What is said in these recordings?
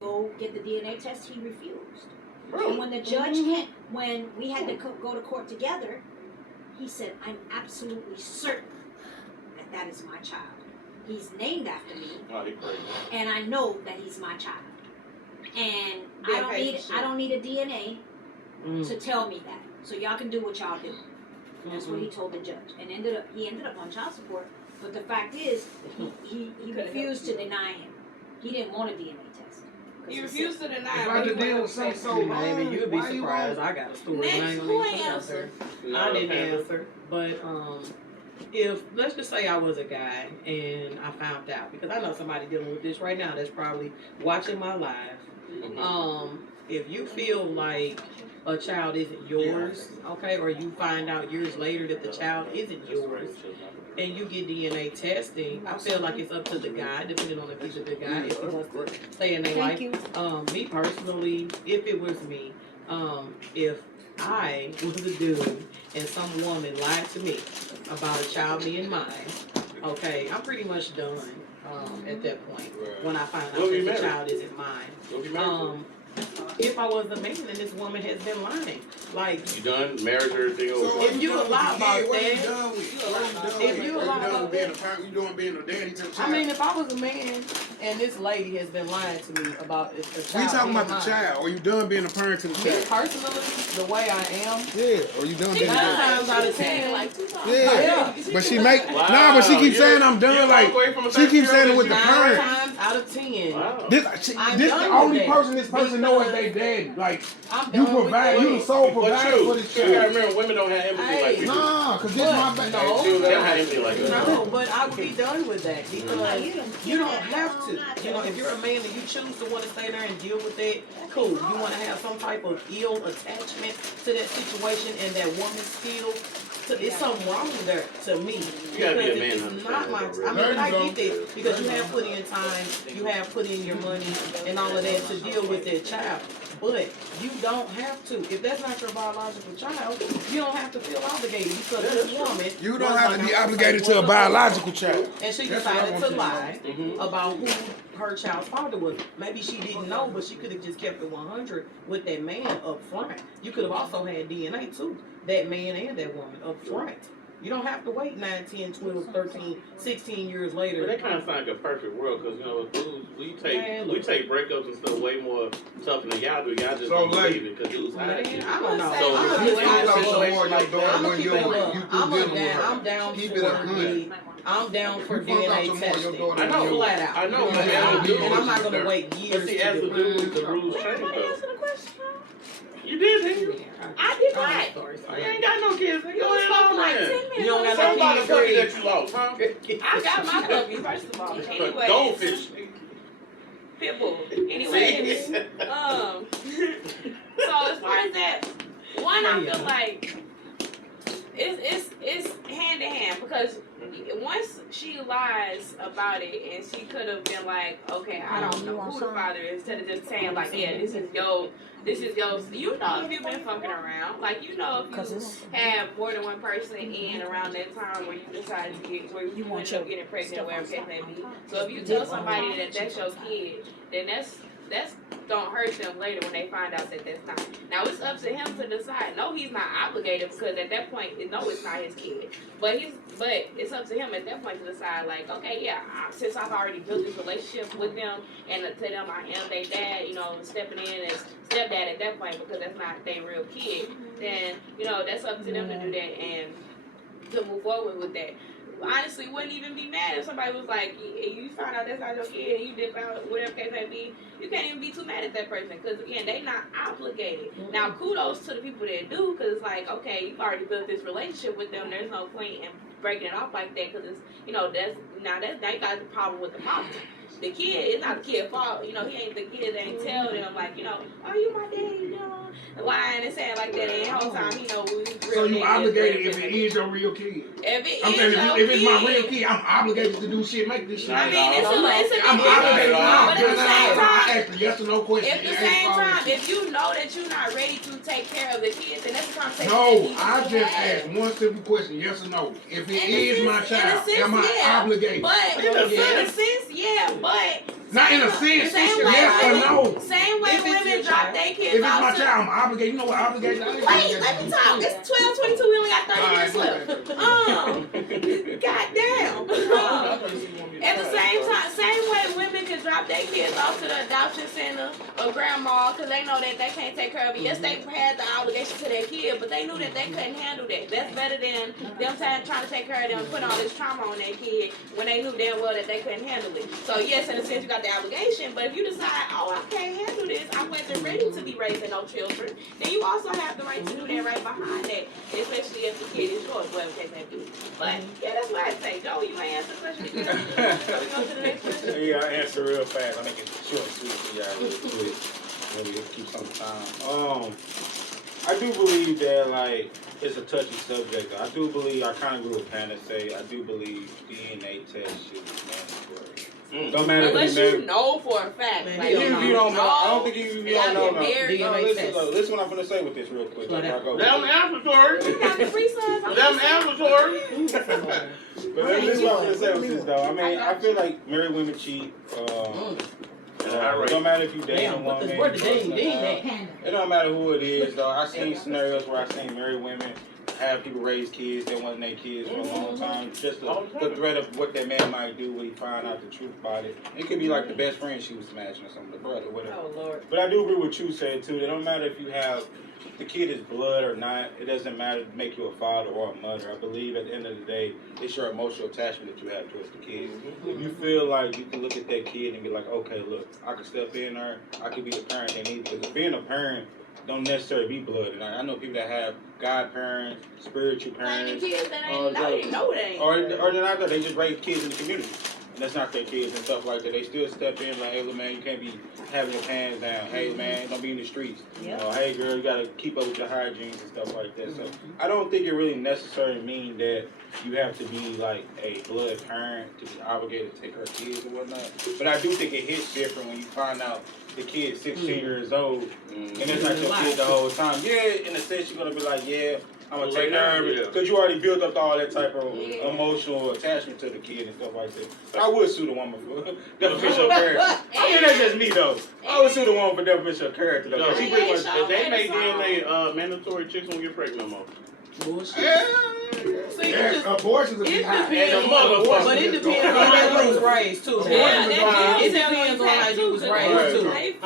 go get the DNA test, he refused. Really? And when the judge came, when we had to go to court together, he said, "I'm absolutely certain that that is my child. He's named after me, and I know that he's my child. And I don't need a DNA to tell me that. So y'all can do what y'all do." And that's what he told the judge, and he ended up on child support. But the fact is, he refused to deny him. He didn't want a DNA test. You refused to deny If I it. just deal with something so long, Maybe you'd be why you surprised. won't? I got a story. Next, I ain't who gonna even ain't put out answer? there. I didn't answer, but if let's just say I was a guy and I found out, because I know somebody dealing with this right now that's probably watching my live. If you feel like a child isn't yours, okay, or you find out years later that the child isn't yours, and you get DNA testing, I feel like it's up to the guy, depending on if he's a good guy, if he wants to stay in their life. Me personally, if it was me, if I was a dude and some woman lied to me about a child being mine, okay, I'm pretty much done at that point when I find out that the child isn't mine. If I was a man and this woman has been lying, like you done marriage or everything over. if you lie about that, If you lie about being a parent, you doing being a daddy to the child. I mean, if I was a man and this lady has been lying to me about a child, we talking about the mine, child. Are you done being a parent to the me child? personally, the way I am, Yeah. Are you done being a 9 daddy? times out of 10, Yeah. But she make but she keeps saying I'm done. Like she keeps saying it with the 9 parent. times out of 10. Wow. This I'm the done only with that. person this person know is they daddy. Like I'm you done with provide, that. you the sole But provider for this you gotta child. remember, women don't have empathy like Hey, we do. Nah, cause this my baby. No. They don't have empathy like that. No, but I would be done with that because you don't have to. You know, if you're a man and you choose to want to stay there and deal with that, cool. You want to have some type of ill attachment to that situation, and that woman still. It's something wrong there to me. You gotta be a Because man it's to not understand my. that, I mean, but I get that because you have put in time, you have put in your money and all of that to deal with that child. But you don't have to. If that's not your biological child, you don't have to feel obligated because this woman. You don't have to be obligated to a biological child. And she That's what I decided want to you to lie know. about who her child's father was. Maybe she didn't know, but she could have just kept it 100 with that man up front. You could have also had DNA too, that man and that woman up front. You don't have to wait 9, 10, 12, 13, 16 years later. But that kind of sounds like a perfect world because, you know, with dudes, we take breakups and stuff way more tough than y'all do. Y'all just don't believe it because dudes hide it. I don't know. So I'm if you in a situation like that, I'm down I'm down for DNA testing. I know, flat out. I know, but and I'm not gonna wait years. But see, to as a do it. dude, the rules change though. Answer the question. You did, didn't you? I did I'm not. sorry. You ain't got no kids. You You was ain't talking no like 10 man. minutes. You don't got no Somebody kids. puppy that you lost, huh? I got my puppy, first of all. But Anyways, goldfish. Pitbull. Anyways, so as far as that, one, I feel like it's hand in hand because once she lies about it and she could have been like, okay, I don't know who the father is, instead of just saying like, yeah, this is yours. You know if you've been fucking around, like you know if you have more than one person in around that time where you decide to get where you end up getting pregnant, wherever it may be. So if you tell somebody that that's your kid, then that's don't hurt them later when they find out that that's not. Now it's up to him to decide. No, he's not obligated because at that point, no, it's not his kid. But it's up to him at that point to decide. Like, okay, yeah, since I've already built this relationship with them, and to them I am their dad, you know, stepping in as stepdad at that point because that's not their real kid. Then that's up to them to do that and to move forward with that. Honestly, wouldn't even be mad if somebody was like, you found out that's not your kid and you dip out, whatever case may be. You can't even be too mad at that person because, again, they not obligated. Mm-hmm. Now, kudos to the people that do because it's like, okay, you've already built this relationship with them. There's no point in breaking it off like that because it's, now you got the problem with the mom. The kid, it's not the kid's fault. He ain't the kid that ain't tell them, like, oh, you my daddy, lying and saying like that. And the whole time, he know who's real. So you obligated if it is your real kid? I'm saying if it's my real kid, I'm obligated to do shit, make this shit. I mean, it's a I'm obligated. but at the same time, I ask a yes or no question. at the same time, if you know that you're not ready to take care of the kids, then that's a conversation. No, I just asked one simple question, yes or no. If it is my child, am I obligated? But in a sense, yeah, but not in a sense, same yes or no. it's my child, I'm obligated. You know what obligation I Wait, let me talk. It's 12:22. We only got 30 minutes left. Goddamn. At the same time, same way women can drop their kids off to the adoption center or grandma because they know that they can't take care of it. Yes, they had the obligation to their kid, but they knew that they couldn't handle that. That's better than them trying to take care of them and put all this trauma on their kid when they knew damn well that they couldn't handle it. So yes, in a sense, you got the obligation, but if you decide, oh, I can't handle this, I wasn't ready to be raising no children, then you also have the right to do that right behind that, especially if the kid is yours, whatever the case may be. But yeah, that's what I say. Joe, you ain't answer the question again. We go to the next question. Yeah, I answer real fast. I make it short and sweet for y'all real quick. Maybe keep some time. I do believe that like it's a touchy subject. I do believe I kind of agree with Panda say. I do believe DNA test should be mandatory. Don't matter unless if you know for a fact. Man, Like, even if you don't know, I don't think you don't know. No, DNA listen, test. listen what I'm gonna say with this real quick. Slow down. Them ambulatory. you got the free sons. Them ambulatory. But listen what I'm gonna say with this though. I mean, I feel like married women cheat. It don't matter if you date a woman. It don't matter who it is though. I've seen scenarios where I've seen married women have people raise kids that wasn't their kids for a long time. Just the threat of what that man might do when he find out the truth about it. It could be like the best friend she was smashing or something, the brother, whatever. Oh Lord. But I do agree with you said too. It don't matter if you have the kid is blood or not. It doesn't matter to make you a father or a mother. I believe at the end of the day, it's your emotional attachment that you have towards the kid. If you feel like you can look at that kid and be like, okay, look, I can step in there. I can be the parent they need. Because being a parent don't necessarily be blood. And I know people that have godparents, spiritual parents, Kids that ain't know it ain't. or they're not there. They just raise kids in the community. And that's not their kids and stuff like that. They still step in like, hey, look, man, you can't be having your pants down. Hey, man, don't be in the streets. Yep. You know, hey, girl, you got to keep up with your hygiene and stuff like that. So I don't think it really necessarily mean that you have to be like a blood parent to be obligated to take care of kids or whatnot. But I do think it hits different when you find out the kid's 16 years old and it's not your kid the whole time. Yeah, in a sense, you're going to be like, yeah, I'm going to take care of it. Because you already built up all that type of emotional attachment to the kid and stuff like that. But I would sue the woman for defamation of character. I mean, that's just me, though. I would sue the woman for defamation of character, though. No, She pretty much, if they make DNA mandatory, chicks won't get pregnant no more. Bullshit. See, abortions it are depends, but it depends on how you was raised too. Yeah, It depends on how you was raised too. It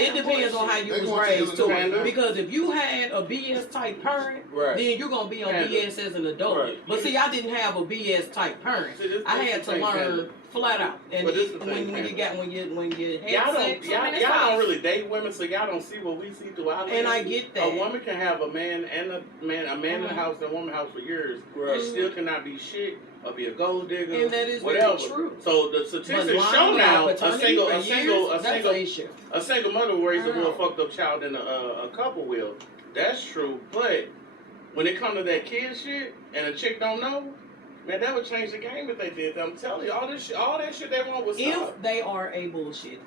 It depends on how you was raised too. Because if you had a BS type parent, then you're gonna be on BS as an adult. Right. But see, I didn't have a BS type parent. I had to learn flat out. And But this is the when thing, you had Y'all sex, don't really date women, so y'all don't see what we see throughout. and I get that. A woman can have a man in the house and a woman house for years, and still cannot be shit or be a gold digger, And that is whatever. very true. So the But statistics show lying now about paternity for years, that's an issue. a single mother will raise a real fucked up child than a couple will. That's true, but when it comes to that kid shit and a chick don't know, man, that would change the game if they did. I'm telling you, all that shit they want was stop. If they are a bullshit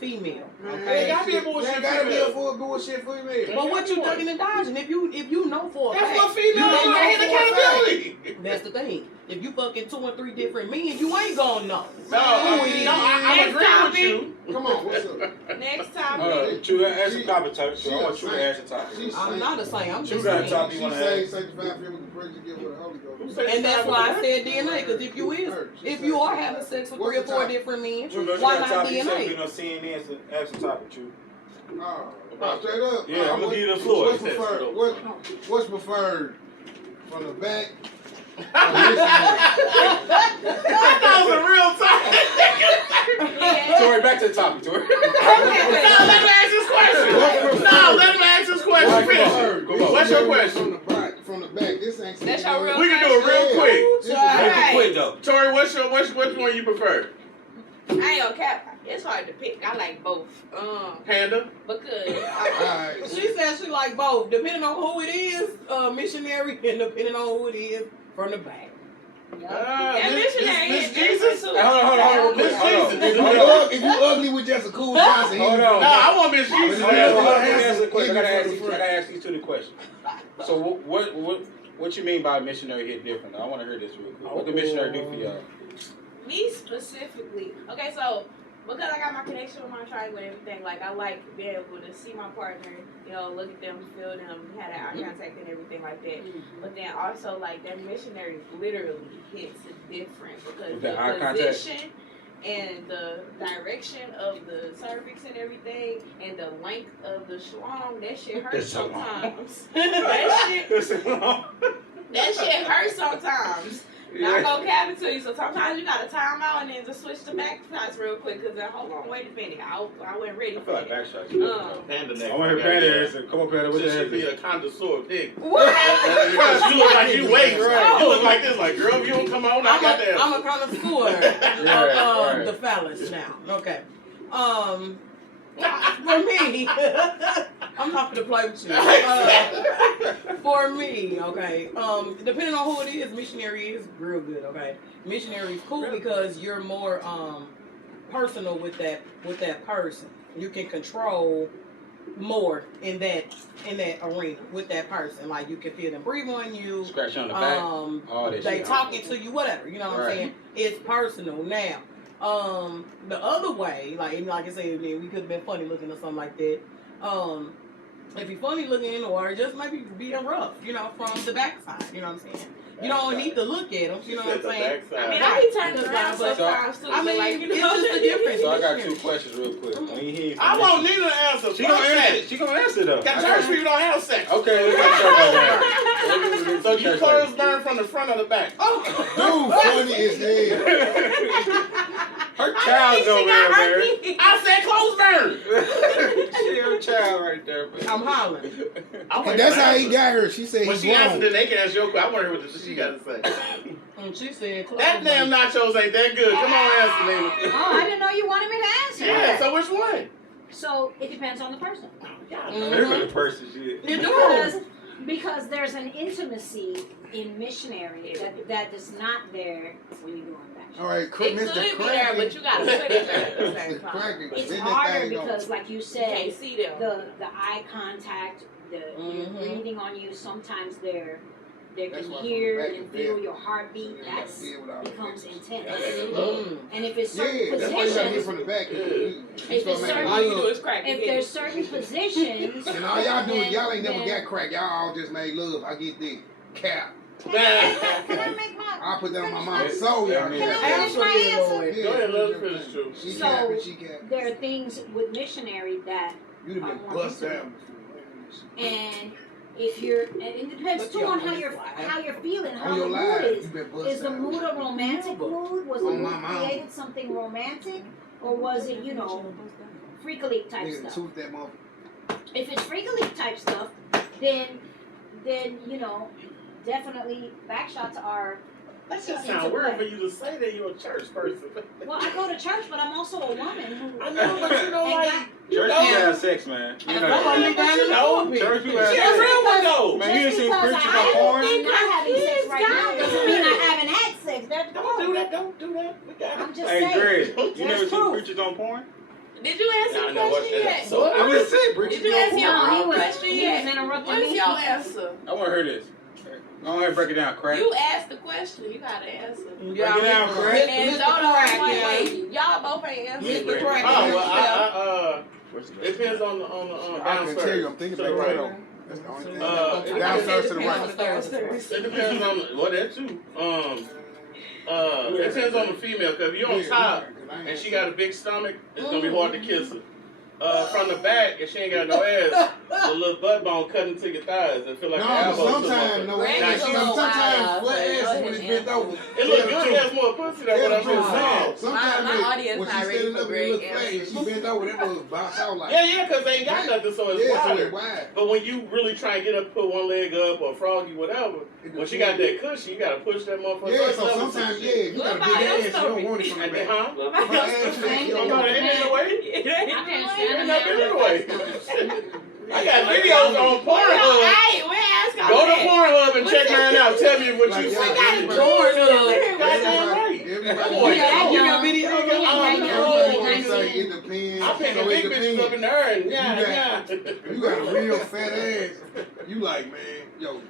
female, They gotta be a bullshit female. for a bullshit female. but what you ducking and dodging? If you know for a That's fact, what females you do. know Ain't for a fact. accountability. That's the thing. If you fucking 2 or 3 different men, you ain't gonna know. I agree with you. Come on, what's up? Next topic. True, answer the topic, True. I want you to answer the topic. I'm not a saying. I'm True just got a saying. topic you want to saying ask. sanctified people can pray together with the Holy Ghost. And that's why I said DNA. Because if you are having sex with 3 or 4 different men, True, don't you why got a not topic? You said you DNA? know CNN, so ask the topic, True. Straight up. Yeah, I'm gonna give you the floor. What's preferred? What's preferred from the back? That was a real topic. Tori, back to the topic, Tori. No, let me ask this question. No, let me ask this question. Finish. What's your question? From the back. This ain't. That's your real We can do it real quick. Make it quick, though. Tori, which one you prefer? I ain't gonna cap. It's hard to pick. I like both. Panda? Because She said she like both, depending on who it is, missionary, and depending on who it is from the back. that missionary Miss is Jesus? different too. Hold on. Miss Jesus. If you ugly with just a cool Johnson, Hold on. No, I want Miss Jesus. Hold on, answer the question. I gotta ask these 2 questions. So what you mean by missionary hit different? I want to hear this real quick. What the missionary do for y'all? Me specifically. Okay, so because I got my connection with my tribe and everything, like I like being able to see my partner, you know, look at them, feel them, have that eye contact and everything like that. But then also like that missionary literally hits different because The the eye contact? position and the direction of the cervix and everything and the length of the schlong, that shit hurts That's a lot. sometimes. That shit hurts sometimes. Not gonna cap it to you. So sometimes you gotta time out and then just switch to back shots real quick. Cause then hold on, wait a minute. I wasn't ready I for feel like that. backshots. Panda neck. I want to hear Panda answer. Come on, Panda. What This the should be answer? a connoisseur pig. What? Because you look like you wait, Right. You look like this, like girl, if you don't come on, I got that. I'm a connoisseur of the phallus now. Okay. For me, I'm happy to play with you. For me, okay. Depending on who it is, missionary is real good. Okay, missionary is cool because you're more personal with that person. You can control more in that arena with that person. Like you can feel them breathe on you. Scratch on the back. All that They shit. talking to you, whatever. You know what I'm Right. saying? It's personal now. The other way, like I said, we could have been funny looking or something like that. If you're funny looking or just maybe being rough, you know, from the backside, you know what I'm saying? You don't need to look at them, you know what I'm saying? I mean, I be turning Because around but- sometimes too. I mean, like, you it's know, just a difference. So I got 2 questions real quick. When you hear I won't need an answer. She gonna answer. She gonna answer though. Got church people don't have sex. Okay, let's get church like that. So you clothes burn from the front or the back? Dude, funny as hell. Her child's over there, man. I said clothes burn. She her child right there, man. I'm hollering. And that's how he got her. She said When he's she answered, wrong. then they can answer your question. I wonder what she got to say. And she said, That damn nachos ain't that good. Come on, answer me. Oh, I didn't know you wanted me to answer. Yeah. So which one? So it depends on the person. Look at the person shit. You Because there's an intimacy in missionary that is not there when you're doing back. All right, it could be there, but you gotta put it there at the same time. Cracking. It's Then that harder thing go. because, like you You said, can't see them. the eye contact, you're breathing on you. Sometimes they That's can why hear from the back and is feel bad. your heartbeat. So you That gotta feel without becomes it. intense. Mm. And if it's certain Yeah, that's why you gotta hit positions, from the back. If it's certain- All you do is crack if your there's head. certain positions, And all y'all do is y'all ain't never then- got crack. Y'all all just made love. I get this. Cap. Can I make my? I put that on my mama's soul. Y'all Can I get finish my answer? Yeah, Go ahead, let her finish, too. She So, capping, she capping. There are things with missionary that, You'd have been bust down before. and if you're, and it depends But too y'all on on how this you're live. feeling, how On the your mood live, is. you been bust Is the down. mood a romantic mood? Was the On my mood mama. created something romantic, or was it, you know, freak a leak type Nigga, stuff? tooth that motherfucker. If it's freak a leak type stuff, then you know, definitely back shots are. That just sounds weird for you to say that you're a church person. Well, I go to church, but I'm also a woman who. I know, but you know, and like, got- Church people have sex, man. You know That's why that. we down in the know, pulpit. Church people have she a sex. real one though. Man, you ain't Just seen because preachers I on porn? am not having sex right now doesn't mean I haven't had sex. That's Don't do that. Don't do that. We got I'm it. just Hey, saying. Greg, you There's never seen proof. preachers on porn? Did you answer Nah, I the know what question that yet? is. So, I'm just saying, Did preachers you on answer porn. your No, he own was- question he yet? was interrupting What's me. your answer? I want to hear this. Go ahead and break it down, crack. You asked the question. You gotta answer. Break it down, crack. And Mr. Dodo, Crack, wait, yeah. wait. Y'all both ain't answered. Mr. Crack. Oh, well, it depends on the I can tell you, I'm downstairs. thinking To the back right. though. That's the only thing. It Downstairs to the depends right. on the downstairs. It depends on well that too. It depends on the female. Cause if you're on top and she got a big stomach, it's gonna be hard to kiss her. From the back, if she ain't got no ass, the little butt bone cut into your thighs and feel like No, an but elbow. sometimes, no, Greg is a little sometimes wild, flat so ass go when it's ahead bent and over. It look good. There's more pussy than what I'm Tell the saying. truth. Sometimes My audience when not she's ready standing for up, it Greg look flat. answers. If she bent over, that mother bounce out like. Yeah, cause they ain't got nothing, so it's Yeah, so wider. it's wide. But when you really try and get up, put one leg up or froggy, whatever, when she got that cushion, you gotta push that motherfucker. Yeah, up so level sometimes, some yeah, shit. you got a What big about ass, your you don't want it from the And then, back. huh? What about Her ass your shit, you Oh, don't no, want it it. ain't in the way. I can't stand Ain't nothing in the way. it. I got videos on Pornhub. Hey, we're asking Go to Pornhub and check mine out. Tell me what Like, you yeah, see. got everybody- Pornhub. Goddamn right. Everybody, Boy, Yeah, You yeah. got video? everybody Oh, wanna say it depends. I'm picking So it big bitches up in depends. there and You yeah. You got a real fat ass. You like, man, yo,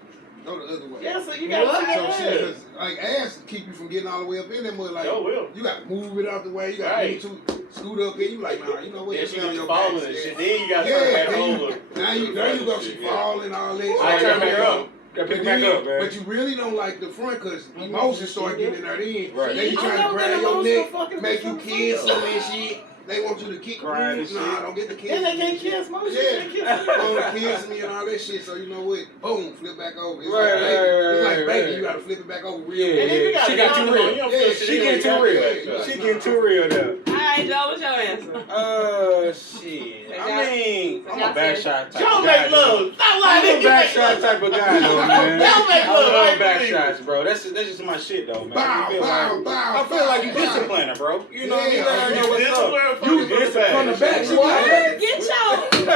Go the other way. Yeah, so you gotta What? see So that. shit, cause like ass keep you from getting all the way up in that mud. Like Yo, will. you got to move it out the way. You got to Right. move to scoot up here. You like, nah, you know what? Yeah, Just she lay on gets your falling back. and Yeah. shit. Then you gotta turn Yeah, back then over. there you go. She Shit, yeah. falling all that. I turn back up. Gotta pick But it back then- up, man. But you really don't like the front because emotions start getting in there then. Right. They be I trying to never grab been your emotional neck, fucking make you with kiss some them and shit. They want you to kick Crying and Nah, shit. don't get the kiss. And they can't kiss, mom. She Yeah. can't kiss. Don't kiss me and all that shit. So you know what? Boom, flip back over. It's Right, like right, bacon. It's like right, bacon. right. You gotta flip it back over real. Yeah, And then you got she got too real. You don't Yeah, feel She shit. getting too real. Yeah. She getting too real now. Alright, Joe, what's your answer? Shit. I mean, I'm a back shot type Y'all of guy. make love. Stop lying. I'm a back shot type of guy, though, man. Y'all make I love. love back Right? shots, bro. That's just my shit, though, man. Bow, I feel bow, like, bow. I feel like you bow. disciplining, bro. You know what I mean? Yeah, Let her know what's up. You discipline From the back, she What? like, Get your from the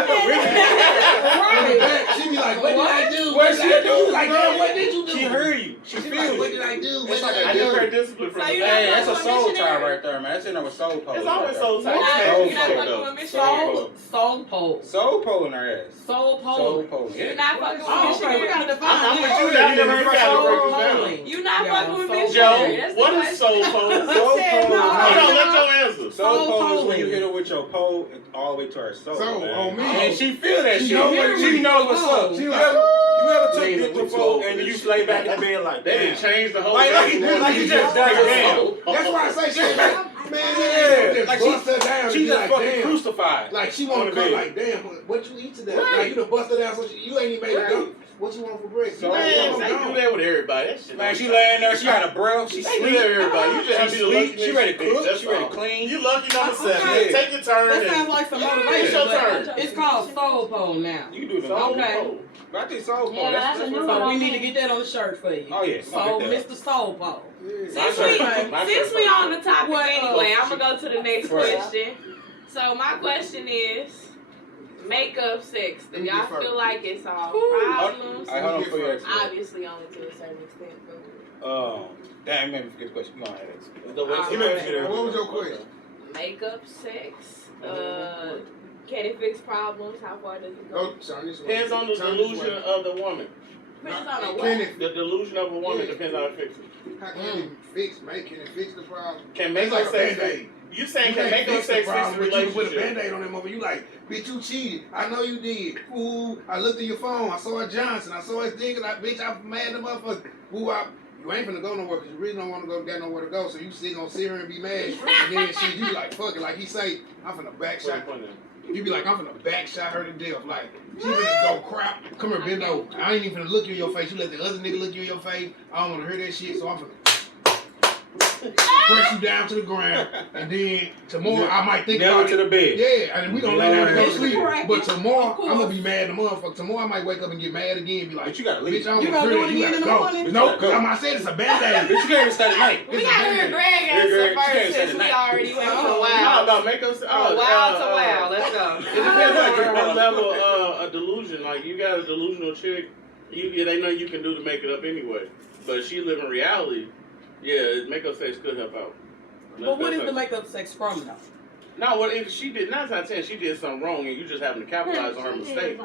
back, she be like, what did I do? What she do? Like, damn, what did you do? She heard you. She She feel like, you. what did I do? What It's did like I I just do? heard discipline from So the you back. Hey, that's a fucking soul missionary. tie right there, man. That's in there with soul pole. It's always soul tie. You're not Soul fucking pole. with missionary. Soul pole. Soul pole in her ass. Soul Soul pole. pole. You're Yeah. not fucking with Oh, okay, we missionary. gotta define I'm that. with you down there. You gotta Soul break this down. polling. You not Yeah, fucking with soul missionary. Joe, That's the what is question. soul pole? Soul said pole. no. Hold on, let your answer. Soul pole is when you polling. hit her with your pole all the way to her soul. Soul, man. on me. And she feel that She shit. know what it She is. knows what's up. She You like- ever took Nigga, dick we before told and this you shit. lay back in the bed like, They damn. didn't change the whole Like thing. you just got down. That's why I say shit like, man, Yeah, just like bust her down. She and be just like, fucking damn. crucified. Like she on want the to come bed. like, damn, what you eat today? Right. Like you done bust her down, so you ain't even made Right. it go. What you want for breakfast? So, Man, You they know, do that with everybody. That shit. Man, she laying there, she got a breath, she They do sleep. that with everybody. You just have to be the She lucky sleep, she ready to bitch. cook, That's she ready to all. clean. You lucky number seven. Okay. Take your turn. That and- sounds like some It's motivation. your but turn. It's called soul pole now. You can do the Soul whole. pole. But I think soul pole. Yeah, that's a that's new what's one. up. We need to get that on the shirt for you. Oh yeah. Soul, I'll get that. Mr. Soul Pole. Yeah. Since we on the topic What, anyway, I'm gonna go to the next Right. question. So my question is, makeup sex. Do Let me y'all get first. feel like it solves Ooh. problems? I hold on for your answer. Obviously, only to a certain extent. But Damn, you made me forget the question. Go ahead. The way Alright. she made me feel that. What was your question? makeup sex. Can it fix problems? How far does it go? Go, turn this way. Depends on the Turn this delusion way. of the woman. Depends on a Can what? it, The delusion of a woman Yeah. depends on how it fixes. how can it fix, man? Can it fix the problem? Can It's makeup like a sex? Band-Aid. You saying You can can't makeup fix the sex fix the problem, but you can put a relationship? Band-Aid on that motherfucker. You like, bitch, you cheated. I know you did. Ooh, I looked at your phone. I saw a Johnson. I saw his dick, and bitch, I'm mad at the motherfucker. Ooh, you ain't finna go nowhere because you really don't want to go, got nowhere to go. So you sit gonna sit here and be mad. And then shit, you like, fuck it. Like he say, I'm finna back shot. You be like, I'm finna back shot her to death. Like, she finna go crap. Come here, bend over. I ain't even finna look you in your face. You let the other nigga look you in your face. I don't wanna hear that shit, so I'm finna press you down to the ground. And then tomorrow I might think Never about to it. the bed. Yeah, and we gonna lay down and go to It's sleep. correct. But tomorrow, Of course. I'm gonna be mad at the motherfucker. Tomorrow I might wake up and get mad again and be like, But you gotta bitch, leave. I don't You wanna gonna hear do it that. You again in the gotta morning? go. No, Go. because I said it's a Band-Aid. But you can't even stay tonight. We gotta hear Greg Greg, answer she can't first say since the we night. already went from No, wild. about makeup sex. From wild to wild. Let's go. It depends on her level of delusion. Like you got a delusional chick, it ain't nothing you can do to make it up anyway. But she live in reality. Yeah, makeup sex could help out. But what is the makeup sex from though? No, what if she did? 9 out of 10, she did something wrong, and you just happen to capitalize on her mistake.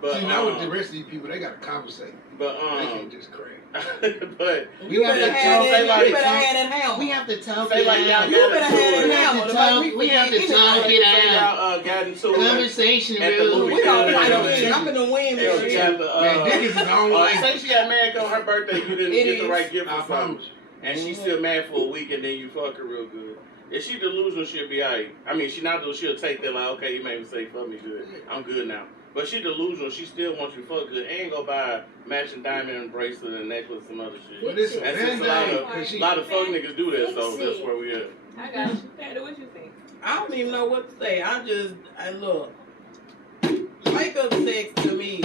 But See, now with the rest of these people, they gotta compensate. but They can't just crack. but You have better to have say that. like- You better have that hammer. We have to talk say it like y'all out. You got better into have it. that hammer. to make me We have to forget talk anything. it Say out. y'all got into it. Conversation At the real. Louis We gonna fight Yeah. again. I'm gonna win And this she shit. got the Man, dick is the only way. say she got mad on her birthday, you didn't It get the is. right gift I or something, promise. and she's still mad for a week, and then you fuck her real good. If she delusional, she'll be alright. I mean, she not delusional, she'll take that like, okay, you made a mistake, fuck me good, I'm good now. But she delusional, she still wants you fuck good, and go buy a matching diamond bracelet and necklace and other shit. But it's a That's just a lot Band-Aid. of- 'cause she- A lot of fuck niggas do that, so Fix that's it. where we at. I got you. Panda, what you think? I don't even know what to say. I look. Makeup sex to me,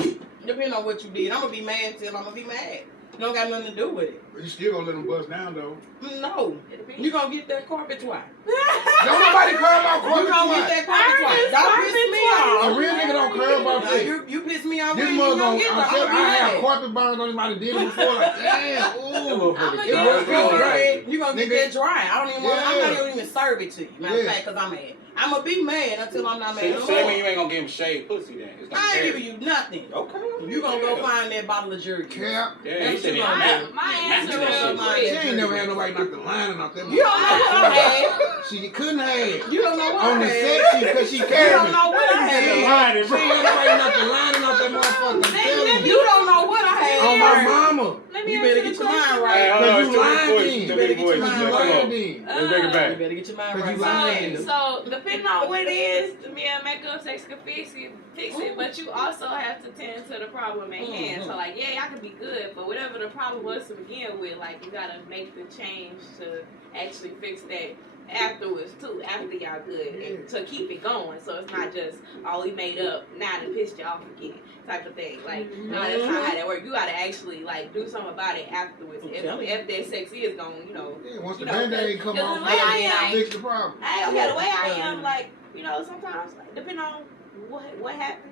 depending on what you did, I'm gonna be mad till I'm gonna be mad. You don't got nothing to do with it. But you still gonna let them bust down though. No. It depends. You gonna get that carpet twice. Don't nobody care about You carpet gonna twice. get that carpet twice. Don't piss me off. A real nigga don't care about Now, that. you piss me off. This when you mother gonna gonna, get I'm the telling you, I have mad. carpet burns on anybody did it before. Like, damn, That ooh. motherfucker I'ma dry. get it. You gonna get Nigga. that dry. I don't even want. I'm Yeah. not gonna even serve it to you. Matter of Yeah. fact, cause I'm mad. I'm gonna be mad until I'm not mad. So that mean you ain't gonna give him shade pussy then? It's not I ain't fair. giving you nothing. Okay. You gonna go find that bottle of jerky. Cap. Yeah, he That's said what he I'm not. doing. My answer Not real mine. She quick. ain't never had nobody knock the lining off that. You don't know what I had. She couldn't have. You don't know what On I the had. set, because she You carried don't it. know what I She had. lying, She bro. ain't nobody knock the lining off that motherfucker. I'm telling you. You don't know what I had. On my mama. Let me You answer better the get your mind question. right. Hold on, Cause it's you too many lying voices, then. too You many better get your voices. mind You Come right. on. lying then. Let's bring it You back. better get your mind Cause right. you lying. So depending on what it is, me and makeup sex can fix it, but you also have to tend to the problem at hand. So like, yeah, y'all can be good, but whatever the problem was to begin with, like you gotta make the change to actually fix that afterwards too, after y'all good, and to keep it going. So it's not just we made up now to piss you off again type of thing. Like no, that's not how that works. You gotta actually like do something about it afterwards. If that sex is gone, Yeah, once the You know, band-aid come because off, the way I am- fix the problem. hey, okay, the way I am, like, sometimes, like, depending on what happened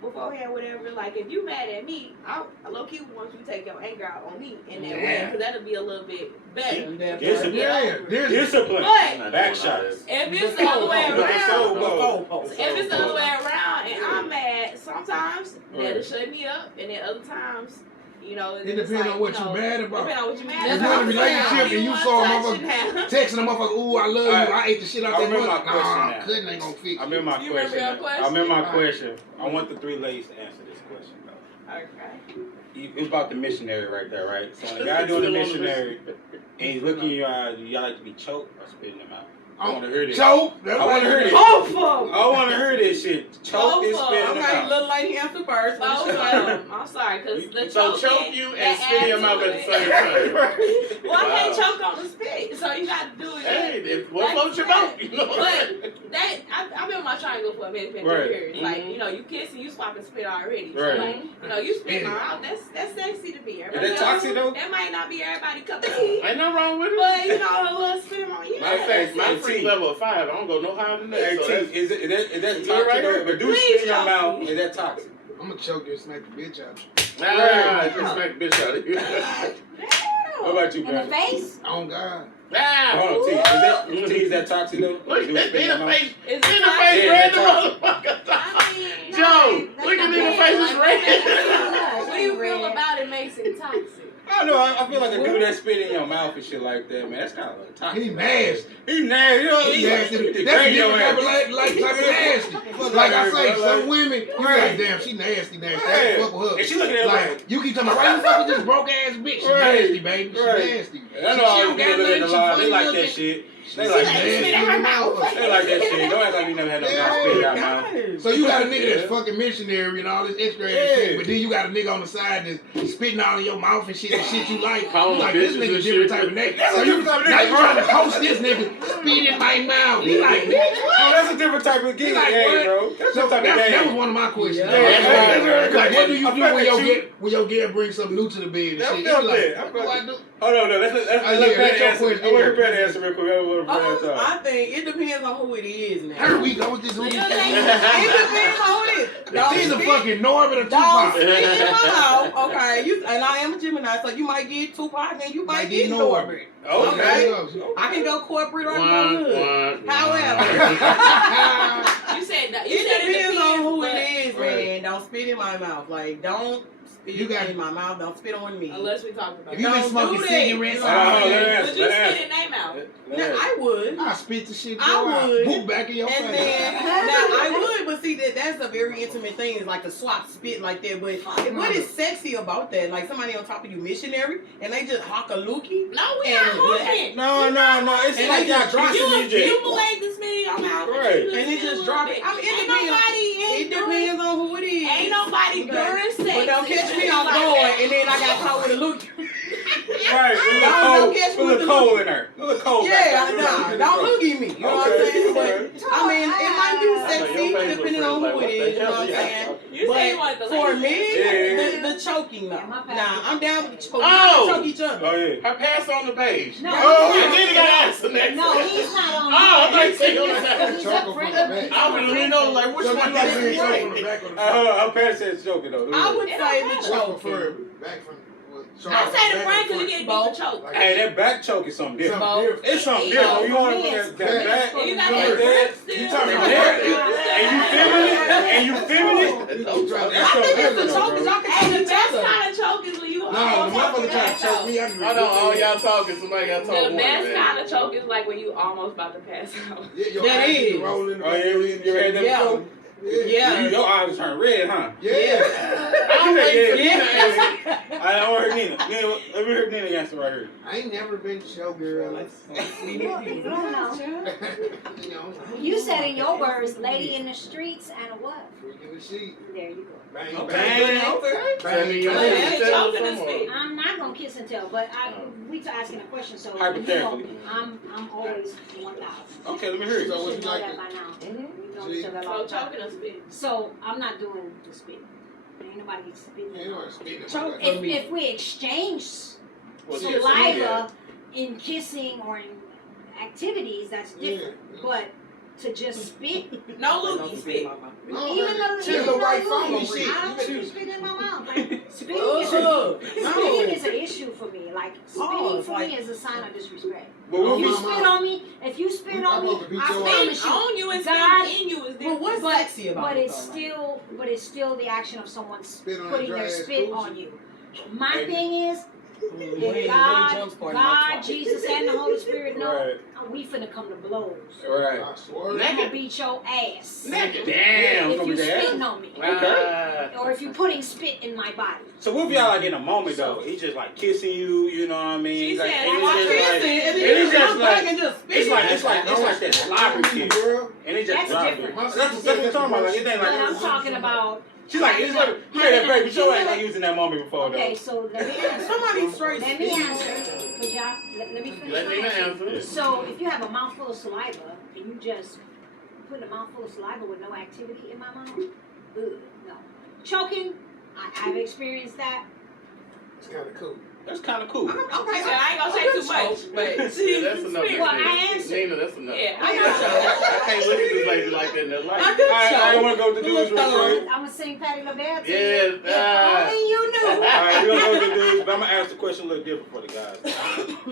beforehand, whatever, like, if you mad at me, I low-key want you to take your anger out on me in that way, because that'll be a little bit better. Discipline. Yeah, Discipline. But Back shots. if it's the other way Look at around, soul glow. if it's the other way around and I'm mad, sometimes that'll shut me up, and then other times, It it's depends like, on what you mad about. Depending on what you mad If about. you're in a relationship and you saw a motherfucker motherfucker texting a motherfucker, ooh, I love you, I ate the shit out I that remember mother. my question Nah, now. couldn't ain't gonna fix I it. remember my You remember question. your question? I remember my question. I want the three ladies to answer this question though. Okay. It's about the missionary right there, right? So when a guy doing the missionary and he's looking in your eyes, do y'all like to be choked or spitting them out? I want to hear this. Choke. I want to hear this. Both of them. I want to hear this shit. Choke and Both of spitting them. them Okay, out. little lady answer first. Both of them. I'm sorry, because the So choke you and spit him out at the same time. Well, I can't Wow. choke on the spit, so you got to do it. Hey, what floats your boat? You know what I'm saying? But I've been on my triangle for a minute, Right. years. Like, you kissing, you swapping spit already. So, Right. like, you spit my out. That's sexy to me. Is that toxic though? That might not be everybody cup of tea, Ain't nothing wrong with it. but a little spit on you. My freak level of 5. I don't go no higher than that. Hey, So T, that's, is that You right toxic? here? If a dude Please spit in your choke mouth, me. is that toxic? I'm gonna choke you and smack the bitch out. just smack the bitch out of you. What about you, In the man? face? Oh God. Hold on, T. Is that toxic though? Look Dude at spit in your Nina mouth? face. Is Nina it face Yeah, red, the that's motherfucker. No, Joe, that's look at not Nina bad. face is red. What do you feel about it makes it toxic? I don't know. I feel like a dude that spit in your mouth and shit like that, man. That's kind of like toxic. He nasty. He nasty. You know, He nasty. That's a degrade your different type of ass. type of nasty. Like I say, some women, you be like, damn, she nasty. I Right. fuck with her. And she looking at him Like, you keep talking about, why you fuck with this broke ass bitch? She Right. nasty, baby. She Right. nasty. I know all She these don't people got look at the nothing. She line. They funny like that looking. shit. They She like nasty that. spit in her mouth. They like that shit. Don't act like you never had no Yeah. spit in your mouth. So you got a nigga Yeah. that's fucking missionary and all this extra ass Yeah. shit, but then you got a nigga on the side that's spitting all in your mouth and shit you like. Calling You like this bitches nigga and different shit. type of nigga. That's So a you different type of now nigga, you trying to bro. coast this nigga, spit in my mouth. He like, bitch, Oh, that's a different type of game, like, game, what? bro. That's So a type of that was game. one of my questions. Yeah. Yeah. Like, what do you I do felt when that your girl brings something new to the bed and I shit? felt You like, that. I what do felt I that. do? Hold on, no. Let's yeah, let that's Patty your answer. question. I want her Patty answer real quick. I want her to I think it depends on who it is now. Here we go with this movie. You It think- depends on who it is. She's a spit- fucking Norbert or Don't Tupac. spit in my mouth, okay? And I am a Gemini, so you might get Tupac and you might get Norbert. Okay. I can go corporate or I can One, go hood. one. However, You said that. it depends on who but- it is, Right. man. Don't spit in my mouth. Like, don't spit You got- in my mouth. Don't spit on me. Unless we talk about If you been Don't smoking do that. cigarettes, Hold on, let her Would answer. you Let her spit answer. in their mouth? Now, I would. I spit the shit. I would. Boot back in your And face. then, now I would, but see that's a very intimate thing. It's like the swap spit like that. But what is sexy about that? Like somebody on top of you, missionary, and they just hawk a lookie. No, we And- not hooking. No. It's And like they y'all just drop kissing You each other. accumulate the spit in your mouth. Right. And it just drop it. I mean, it depends. It depends on who it is. Ain't nobody Okay. during sex. But don't catch me off guard, and then I got caught with a lookie. Right, with Don't catch me a with little the coal look. in there. A little coal. Yeah, nah, don't look at me. You know what I'm saying? But I mean, it might be sexy depending on who it is. You know what I'm saying? You say you want the But for ladies. me, Yeah. the choking though. Yeah, my Nah, I'm down with the choking. Oh! We can choke each other. Oh yeah. Her pass on the page. No, Oh, he's And then he got to answer next. No, he's not on. Oh, I thought you said he was He's Choke up her for from the back. I was letting know, like, which So one you like is saying choke from right? the back or the front? Her parents said it's joking though. I would It say don't the matter. What's choking. preferred? Back from I say the front because you get deep to choke. Hey, that back choke is something different. Both. It's something different. You want to put that back. You got Like that that. front still. You talking about that? And you feminine? That's I think it's the chokers. Y'all can Hey, the choke best each other. kind of choke is when you No, the motherfucker trying to choke me. I can Hold on, all y'all talking. Somebody got to talk The more. best man. kind of choke is like when you almost about to pass out. That is. Rolling. Oh, you read that Yeah. before? Yeah. Your eyes turn red, huh? Yeah. I'm waiting for Yeah. Nina to answer. I don't hear Nina. Let me hear Nina answer right here. I ain't never been show girl. You don't know. You said in your words, lady in the streets and a what? Freaking the sheet. There you go. Bang, Okay. bang. Okay. Bang, You're bang. choking us, baby. I'm not gonna kiss and tell, but we asking a question, so Hypothetically. you know, I'm always 1,000. Okay, let me hear You it. So what should you know like that it? by now. Mhm. You know See? each other a So long time. choking us, baby. So I'm not doing the spit. Ain't nobody spitting. You know what, speaking of Choke. that. If we exchange Well, saliva in kissing or in activities, that's different. Yeah. But to just spit, No loogie spit. No, even though chill the white phone I shit. don't do spit in my mouth. Like, spitting, Ugh. spitting is an issue for me. Like spitting Oh, for like- me is a sign of disrespect. But what If you we spit on me, if you spit on me, I'm I gonna promise Spitting you. on you and God- spitting in you is But different. what's But- sexy about But it? it's still the action of someone Spit on putting a their dry spit ass on coochie. you. My Maybe. thing is, if God, Jesus, and the Holy Spirit know, Right. we finna come to blows. Right. I swear. I'm gonna Naked. beat your ass. Naked. Damn. If Gonna you be that. spitting on me, or if you putting spit in my body. So what if y'all like in a moment though? He's just like kissing you, you know what I mean? She Like, said, and "Watch it's just like, Kissing, and and then it's you just come back like and just spit. it's like that sloppy shit, girl. and it just That's drops different. it. That's what I'm talking about. Like it ain't But I'm like talking about. she's like it's like you made that baby. Show ain't like using that moment before Okay, though. so let me answer. Somebody straight Let me spit. answer. Cause y'all, let me finish Let my Nina answer. answer. So if you have a mouthful of saliva and you just put a mouthful of saliva with no activity in my mouth, no. Choking, I've experienced that. It's kind of cool. That's kind of cool. She said, I ain't gonna say too much, but Yeah, she that's enough. spit. Well, I answered. Nina, that's enough. Yeah, I I know. know. I can't look at this lady like that in their life. I want to go with the dudes real quick. I'm gonna sing Patti LaBelle to Yes, you. If only you knew. All right, we're gonna go with the dudes, but I'm gonna ask the question a little different for the guys. All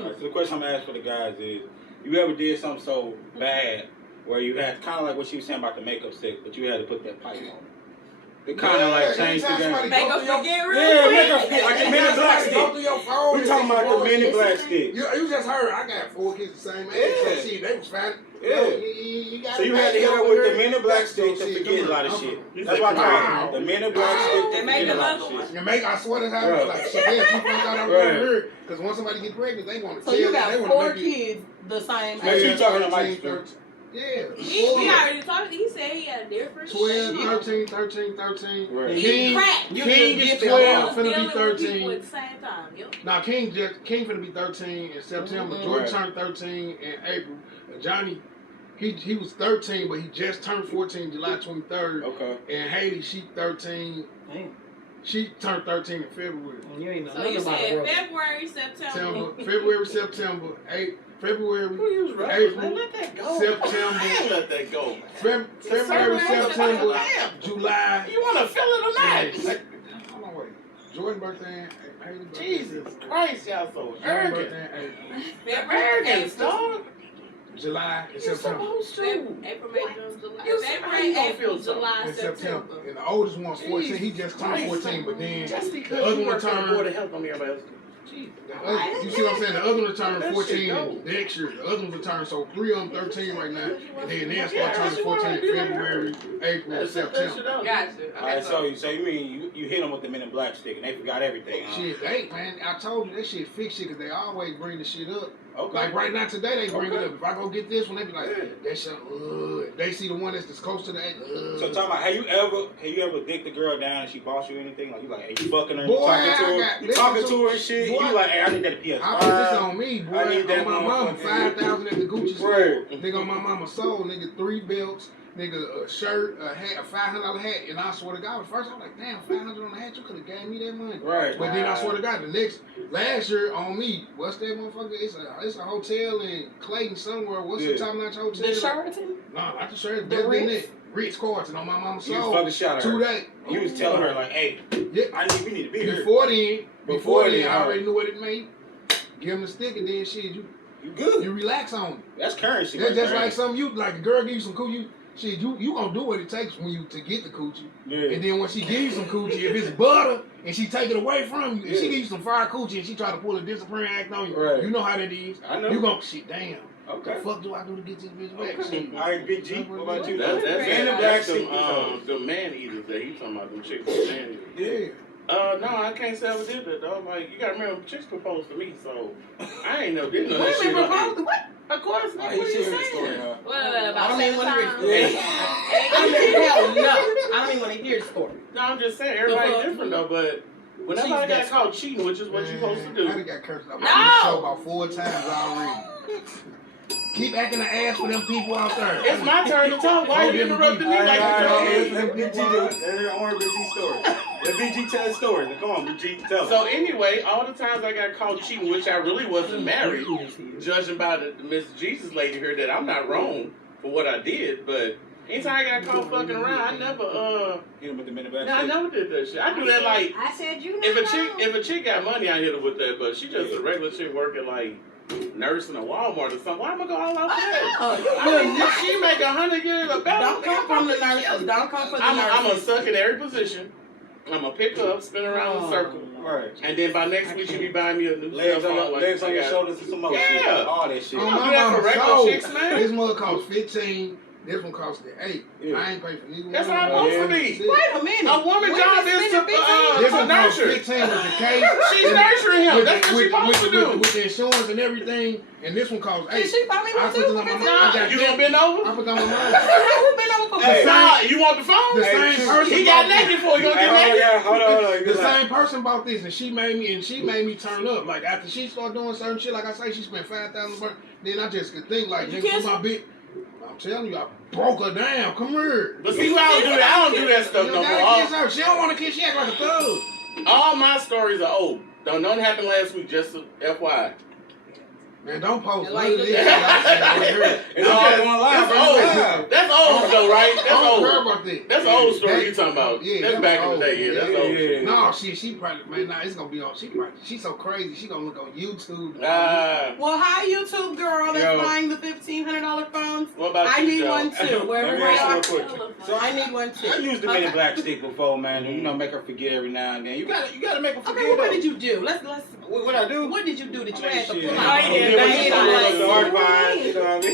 right, so the question I'm gonna ask for the guys is: you ever did something so bad where you had kind of like what she was saying about the makeup stick, but you had to put that pipe on? It kind of like changed the game. Make us forget real Yeah, quick. makeup stick, like the Men in Black Go stick. through your phone. We talking about the Men in Black stick. You just heard. I got 4 kids the same age. Yeah. So shit, they was fine. Yeah. You So you had to hit her with the Men in Black stick to forget a lot of shit. That's why I call it the Men in Black stick to And make forget a the lot other of one. shit. You make, I swear to God, Right. like, so then she found out I was Right. over here. Because once somebody get pregnant, they want to So tell you you. They got want 4 to make you. kids the same Make sure you age. talking to Mike. 13, yeah. We already talked. He said he had a different 12, shit. 13. Right. He King, cracked. King is You 12, Dealing finna be with people 13. at the same time. Yep. Now King finna be 13 in September. Mhm. Jordan Right. turned 13 in April. Johnny, he was 13, but he just turned 14 July 23rd. Okay. And Haley, she 13. Damn. She turned 13 in February. You ain't know So nothing you about said it, bro. February, September. February, September, February, Who use rappers, April, man? Let that go. September. I ain't let that go. February, September, July. You want to feel it or not? Hold on, wait. Jordan birthday in Haley birthday. Jesus Christ, y'all so Jordan arrogant. birthday in April. February, Arrogance, April. dog. July and You September. supposed to. April, May, June, July. You February, gonna April, feel something. July, In September. September. And the oldest one's 14. He just turned Christ. 14, but then Just the because other you one work for the turned. board of health on everybody else. Jeez. You see what I'm saying? The other one turned That 14 shit go. next year. The other one returned, so 3 of them 13 right now. And then they'll start turning 14 in February, April, That September. shit out. Gotcha. All right, so you mean you hit them with the Men in Black stick and they forgot everything? Huh? Shit, they, man, I told you that shit fix shit because they always bring the shit up. Okay. Like right now today, they bring it Okay. up. If I go get this one, they be like, Yeah. that shit, they see the one that's close to that. So talking about, have you ever dicked the girl down and she boss you or anything? Like you like, hey, you fucking her, Boy, you talking I to her, got- you listen talking to- to her and shit. boy, You like, hey, I need that PS5. I put this on me, boy. I need that on my mama, motherfucker. 5,000 at the Gucci store. Right. Nigga on my mama soul, nigga 3 belts, nigga a shirt, a hat, a $500 hat, and I swear to God, at first I was like, damn, $500 on the hat, you could have gave me that money. Right. But then I swear to God, last year on me, what's that motherfucker? It's a hotel in Clayton somewhere. What's the Yeah. top-notch hotel? The Sheraton? No, not the Sheraton. The Better than Ritz? that. Ritz Carlton on my mama's You was soul. fucking shot at her. 2 days. You was telling her like, hey, Yeah, We need to be here. Before then, I already knew what it made. Give him the stick and then shit, you good. You relax on it. That's currency. That's just like something you like. A girl give you some coochie. Shit, you gonna do what it takes when you to get the coochie. Yeah. And then when she gives you some coochie, if it's butter and she take it away from you, if she gives you some fire coochie and she try to pull a disciplinary act on you, right. You know how that is. I know. You gonna shit, damn. Okay. What the fuck do I do to get this bitch back? Okay. All right, Big G. What about you? That's the the man eaters that he talking about. Them chicks with man eaters. Yeah. No, I can't say I ever did that though. Like, you gotta remember, chicks proposed to me, so I ain't never did none of that shit. Proposed to what? Of course, what are you saying? About I don't even want to hear the story. Yeah. I mean, hell no. I don't even want to hear the story. No, I'm just saying, everybody's different though, but whenever I got caught cheating, which is what you're supposed to do. I done got cursed out. I show about 4 times already. Keep acting the ass for them people out there. It's my turn to talk. Why you interrupting me like you Let Big G do it. I want Big G story. Let Big G tell the story. Come on, Big G, tell. So anyway, all the times I got caught cheating, which I really wasn't married, judging by the Miss Jesus lady here, that I'm not wrong for what I did, but anytime I got caught fucking around, I never hit him with the minute back. No, I never did that shit. I do that like I said you if a chick got money, I hit her with that, but she just a regular chick working like nurse in a Walmart or something. Why am I going all out for that? I mean, if she make $100 a better. Don't come from the nurses. Don't come from the nurses. I'm gonna suck in every position. I'm gonna pick up, spin around in a circle. Right. And then by next week, you be buying me a new legs cell on phone. your, legs on your shoulders and some more shit. All that shit. You don't do that for regular chicks, man. This mother costs 15. This one cost 8. Yeah. I ain't paying for neither one. That's how it's supposed to be. Wait a minute. A woman job is to this one cost nurture. 15 with the case. She's nurturing him. That's what she's supposed to do. With the insurance and everything. And this one costs 8. Did she buy me one too? You gonna bend over? I put on my mind. Who been over for Hey, you want the phone? The same person. He got naked for you. Gonna get naked? Hold on. The same person bought this, and she made me turn up. Like after she started doing certain shit, like I say, she spent $5,000. Then I just could think like, nigga, for my bitch. I'm telling you, I broke her down. Come here. But see, I don't do that. I don't do that stuff no more. She don't want to kiss. She act like a thug. All my stories are old. None happened last week. Just FYI. Man, don't post. It's all going live. That's old though, right? That's old. I don't care about that. That's an old story you talking about. Yeah, that's back in the day. Yeah, that's old. No, she probably, man, nah, it's gonna be on. She's so crazy. She gonna look on YouTube. Well, hi YouTube girl that's buying the $1,500 phones. What about I need one too. Wherever they are. So I need one too. I used the Men in Black stick before, man. You know, make her forget every now and then. You gotta make her forget. Okay, what did you do? Let's. What I do? What did you do that you had to pull Shit. out? You know what I mean?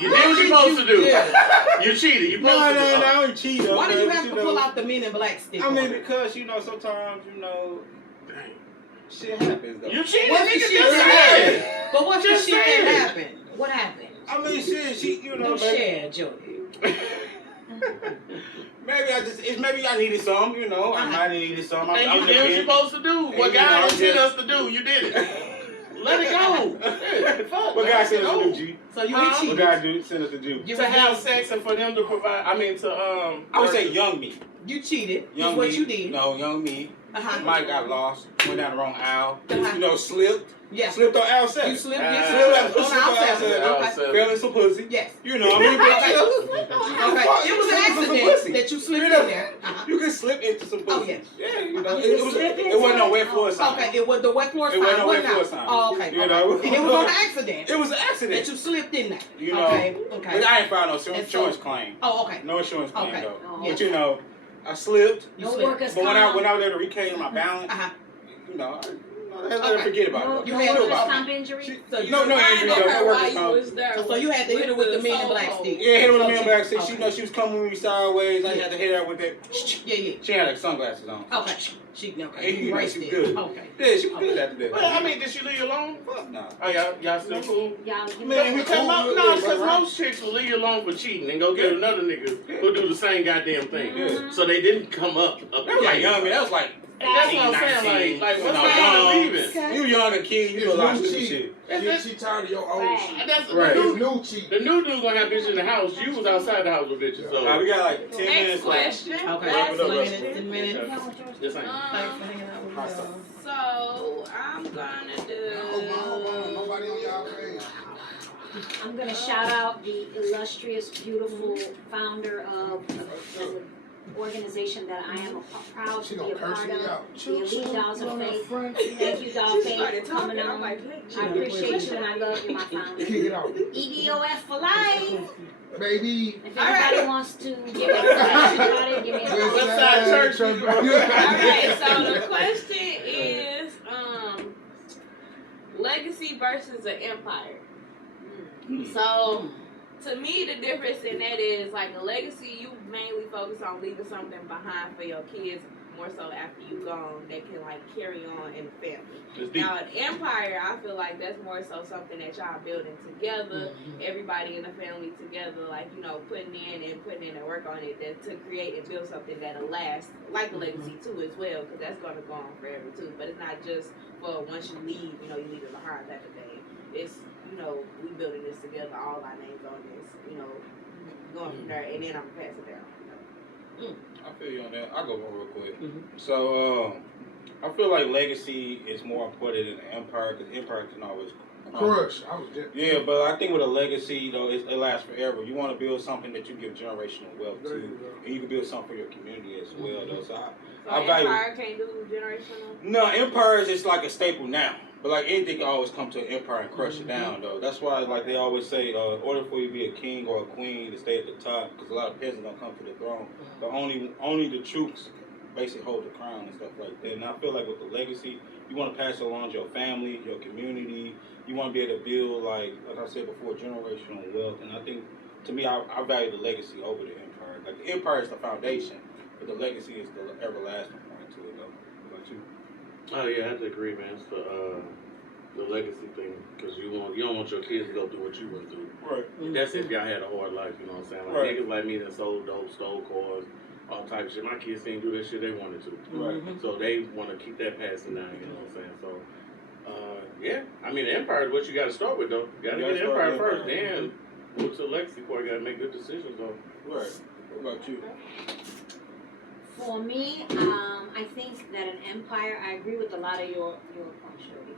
You did what you're supposed to do. You cheated. You supposed to do. No, I ain't cheat. Why did you have to pull out the Men in Black stick? I mean, because sometimes shit happens though. You cheated. What did she say? But what the shit that happened? What happened? I mean, shit. Don't share, Jody. Maybe I needed some, I might have needed some. And you did what you're supposed to do. What God intended us to do, you did it. Let it go. What God sent us to do, G? So you ain't cheating. What God sent us to do? To have sex and for them to provide. I mean, I would say young me. You cheated. Young is what me. you did. No, young me. Mike got lost. Went down the wrong aisle. Slipped. Yeah. Slipped on aisle 7. You slipped. Slipped on aisle 7. Fell in some pussy. Yes. You know, I mean, okay. It was an accident that you slipped in there. You can slip into some pussy. Oh, yes. Yeah, it wasn't no wet floor sign. Okay, it was the wet floor sign. It wasn't no wet floor sign. Oh, okay. You know? And it was on an accident. It was an accident. That you slipped in there. You know. Okay. But I ain't filed no insurance claim. Oh, okay. No insurance claim, Okay. though. Yes. But, I slipped. You slipped. But when I was there to reclaim my balance, I let her forget about it. You had workers' comp injury? No injury, though. No workers' comp. So you had to hit her with the Men in Black stick. Yeah, hit her with the Men in Black stick. She was coming with me sideways. I had to hit her with that. Yeah. She had like sunglasses on. Okay. She was good. Okay. Yeah, she was good after that. Well, I mean, did she leave you alone? Fuck no. Oh, y'all still cool? Man, because most chicks will leave you alone for cheating and go get another nigga who do the same goddamn thing. Yeah. So they didn't come up. That was like young, man. That was like. That's what I'm saying. Like what's the point of leaving? You young and kid, you do a lot of stupid shit. She tired of your old shit. That's right. It's new cheat. The new dude gonna have bitches in the house. You was outside the house with bitches. So we got like 10 Next minutes question. Okay. Last question. 10 minutes. This ain't. Thanks for hanging out with us. So I'm gonna do. Nobody on y'all page. I'm going to shout out the illustrious, beautiful founder of organization that I am proud She to be gonna a curse part me of. out. The Elite Dolls of Faith. Front. Thank you, Doll She Faith, started for coming talking. I'm on. like, I appreciate you and I love you, my founder. Kick it out. EDOF for life. Baby. If anybody wants to give me information about it, give me a call. West Side Church. Alright, so the question is, legacy versus an empire. So, to me, the difference in that is, like, a legacy, you mainly focus on leaving something behind for your kids, more so after you gone, that can, like, carry on in the family. Now, an empire, I feel like that's more so something that y'all building together, everybody in the family together, like, you know, putting in the work on it to create and build something that'll last, like a legacy, too, as well, because that's going to go on forever, too. But it's not just for once you leave, you know, you leave it behind type of thing. It's, you know, we building this together, all our names on this, you know, going from there, and then I'm gonna pass it down. I feel you on that. I'll go one real quick. So, I feel like legacy is more important than the empire, because empire can always Crush. I was just. Yeah, but I think with a legacy, though, it lasts forever. You want to build something that you give generational wealth to, and you can build something for your community as well, though. So I value. Empire can't do generational? No, empire is just like a staple now. But like anything can always come to an empire and crush it down, though. That's why, like they always say, in order for you to be a king or a queen to stay at the top, because a lot of peasants don't come to the throne, but only the troops basically hold the crown and stuff like that. And I feel like with the legacy, you want to pass it along to your family, your community. You want to be able to build, like I said before, generational wealth. And I think, to me, I value the legacy over the empire. Like the empire is the foundation, but the legacy is the everlasting point to it, though. What about you? Oh yeah, I have to agree, man. It's the legacy thing, because you don't want your kids to go through what you went through. Right. That's if y'all had a hard life, you know what I'm saying? Like Right. niggas like me that sold dope, stole cars, all type of shit. My kids didn't do that shit they wanted to. Right. So they want to keep that passing down, you know what I'm saying? So, yeah. I mean, the empire is what you got to start with, though. You got to get the empire first, then move to the legacy part. You got to make good decisions, though. Right. What about you? For me, I think that an empire, I agree with a lot of your points, Shirley.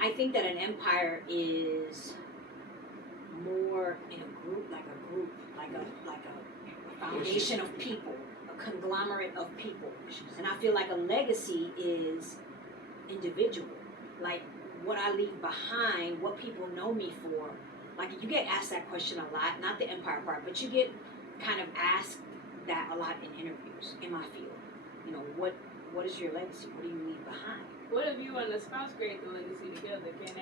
I think that an empire is more in a group, like a foundation of people, a conglomerate of people. And I feel like a legacy is individual. Like what I leave behind, what people know me for. Like you get asked that question a lot, not the empire part, but you get kind of asked that a lot in interviews in my field. You know, what is your legacy? What do you leave behind? What if you and the spouse create the legacy together? Can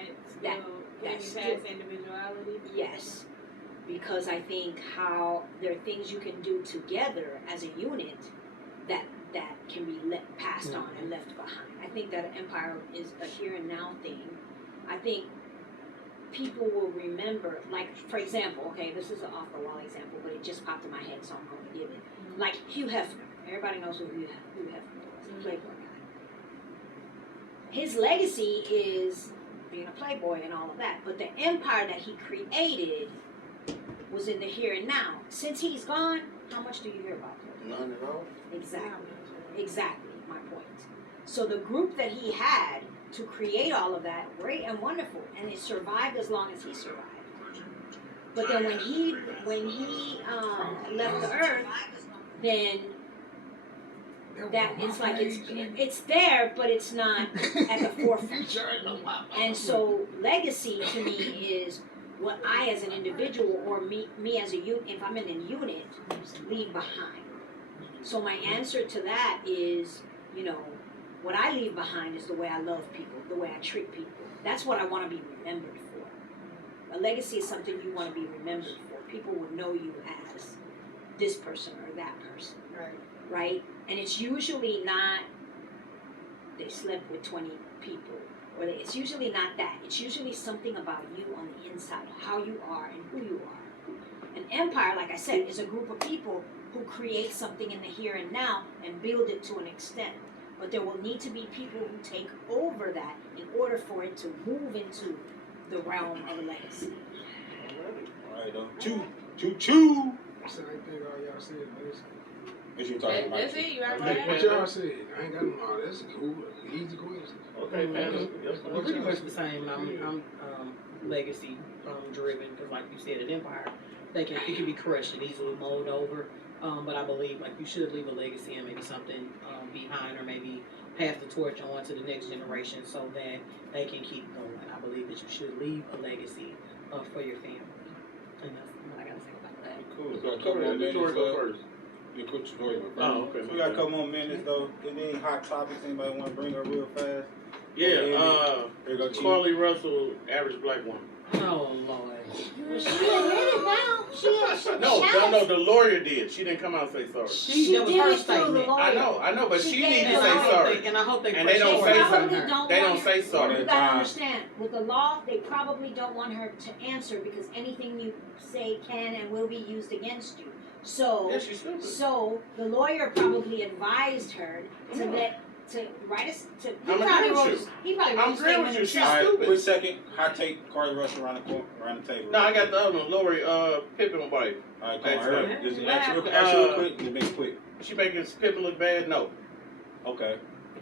that be past individuality? Yes, because I think how there are things you can do together as a unit that can be passed on and left behind. I think that an empire is a here and now thing. I think people will remember, like, for example, okay, this is an off-the-wall example, but it just popped in my head, so I'm going to give it. Like Hugh Hefner. Everybody knows who Hugh Hefner was, the Playboy guy. His legacy is being a Playboy and all of that, but the empire that he created was in the here and now. Since he's gone, how much do you hear about him? None at all. Exactly my point. So the group that he had to create all of that, great and wonderful, and it survived as long as he survived. But then when he left the earth, then that it's like it's there, but it's not at the forefront. And so legacy to me is what I as an individual or me as a unit, if I'm in a unit, leave behind. So my answer to that is, you know, what I leave behind is the way I love people, the way I treat people. That's what I want to be remembered for. A legacy is something you want to be remembered for. People will know you as this person or that person. Right? And it's usually not, they slept with 20 people. Or it's usually not that. It's usually something about you on the inside, how you are and who you are. An empire, like I said, is a group of people who create something in the here and now and build it to an extent. But there will need to be people who take over that in order for it to move into the realm of a legacy. All right, Choo. Same thing all y'all said, legacy. What you talking about? That's it, you right Okay. What y'all said? I ain't got no more. That's cool. Easy question. Okay, man. Pretty much the same. I'm legacy driven because, like you said, an empire it can be crushed and easily mold over. But I believe like you should leave a legacy and maybe something behind, or maybe pass the torch on to the next generation so that they can keep going. I believe that you should leave a legacy for your family. And that's what I gotta say about that. Cool. So cover that. Victoria go first. You coach Victoria go first. Oh, okay. So we got a couple more minutes though. Any hot topics anybody want to bring up real fast? Yeah, Here you go, Chief. Carly Russell, average black woman. Oh Lord. Well, she admitted now. She No, the lawyer did. She didn't come out and say sorry. She that was did her it through the statement. lawyer. I know, but she gave needs to the say lawyer- sorry. And I hope they And they don't press say forward on something. her. They don't say You sorry. gotta Time. understand, with the law, they probably don't want her to answer because anything you say can and will be used against you. So, Yeah, she's stupid. so the lawyer probably advised her to write us to. He I'm probably agreeing wrote. with you. He probably I'm wrote a agreeing statement with you. She's himself. All right, stupid. quick second. Hot take. Carly Russell around the table. No, I got the other one. Lori Pippen wife. All right, come on, Thanks, hurry. man. Just What ask happened? real quick. Just make it quick. She making Pippen look bad? No. Okay.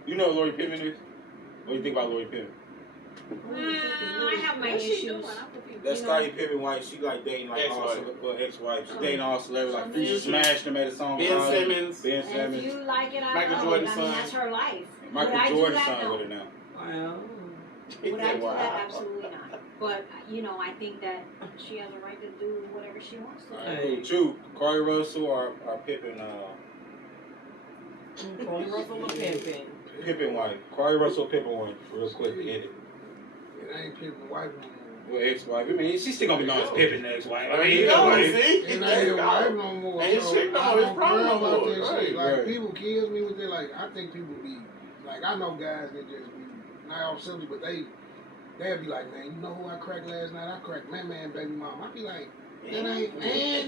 You know who Lori Pippen is? What do you think about Lori Pippen? I have my What's she issues. doing? I'm confused. That's You know- Scottie Pippen wife. She like dating like all Ex-wife. ex-wife. She dating all celebrities. Like Mhm. smashed them at a song. Ben called Simmons. Ben And if Simmons. you like it, I Michael love Jordan's it. I mean, son. that's her life. Michael Would I do Jordan's that? son No. with her now. Wow. Would I do Wow. that? Absolutely not. But I think that she has a right to do whatever she wants to do. All right, cool. True. Carly Russell or Pippen, Carly Russell or Pippen. Pippen wife. Carly Russell Pippen wife. Real quick, hit it. It ain't Pippen wife no more. Well, ex-wife. I mean, she's still gonna be known as Pippen ex-wife. I mean, you know, like, see? It ain't his wife no more. Ain't so shit no I more. It's don't problem care no about more. that Right, shit. Like right. people kills me with it. Like I think people be like I know guys that just be not off subject, but they'll be like, man, you know who I cracked last night? I cracked Man baby mom. I be like. That ain't,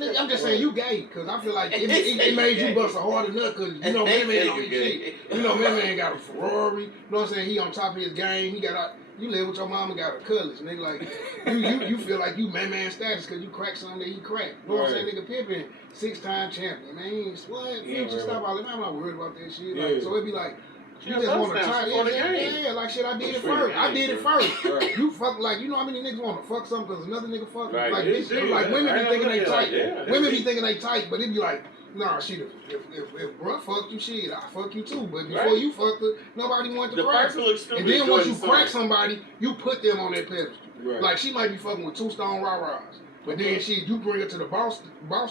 man, I'm just saying you gay, cause I feel like it made you bust a harder nut, cause you know Man on his shit. You know Man got a Ferrari. You know what I'm saying? He on top of his game. He got a, you live with your mama, got a cutlass, nigga. Like you feel like you Man status, cause you cracked something that he cracked. You know what I'm saying? Nigga Pippen, 6-time champion. Man, he ain't what? Future stop all that. I'm not worried about that shit. Like, so it be like. You just want to try yeah, like shit. I did it first. I did it first. Right. You fuck like you know how many niggas want to fuck something because another nigga fuck Right. like Yeah, this. yeah, Like yeah. women be thinking they tight. Yeah. Women be thinking they tight, but it be like, nah, shit. If bruh fucked you, shit, I fuck you too. But before Right. you fucked her, nobody wanted to The crack. person looks stupid. And then once you Jordan crack son. somebody, you put them on that pedestal. Right. Like she might be fucking with 2 stone rah-rahs. But then shit, you bring her to the boss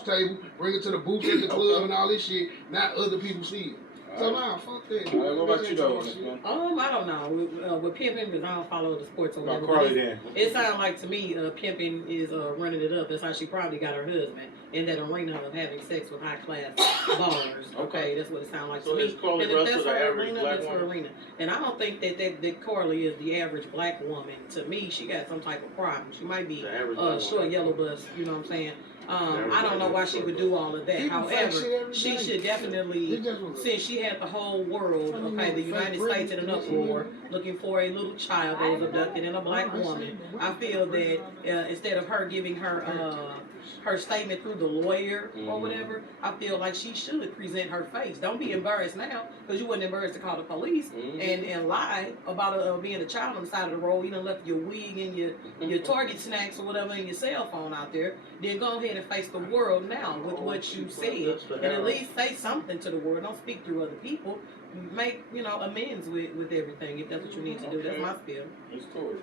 table, bring her to the booth at the club and all this shit. Now other people see it. So nah, fuck that. All right, what about you though, Shit. Miss Ma'am? I don't know. With Pippen, because I don't follow the sports or About whatever. Carly but then. it sounds like to me, Pippen is running it up. That's how she probably got her husband in that arena of having sex with high class ballers. Okay, that's what it sounds like So to is me. Carly And if Russell that's the her average arena, black that's her woman? arena. And I don't think that Carly is the average black woman. To me, she got some type of problem. She might be The average black short woman. yellow bus. You know what I'm saying? average I don't know why black she woman would short do all of that. People fake However, shit every she day. should definitely. It just was a- Since she had the whole world, okay, the United States in an uproar, looking for a little child that was abducted in a black woman, I feel that instead of her giving her statement through the lawyer or whatever, I feel like she should present her face. Don't be embarrassed now, because you wasn't embarrassed to call the police and lie about being a child on the side of the road. You done left your wig and your Target snacks or whatever and your cell phone out there. Then go ahead and face the world now with what you said, and at least say something to the world. Don't speak through other people. Make amends with everything if that's what you need to do. That's my spiel. It's Tori.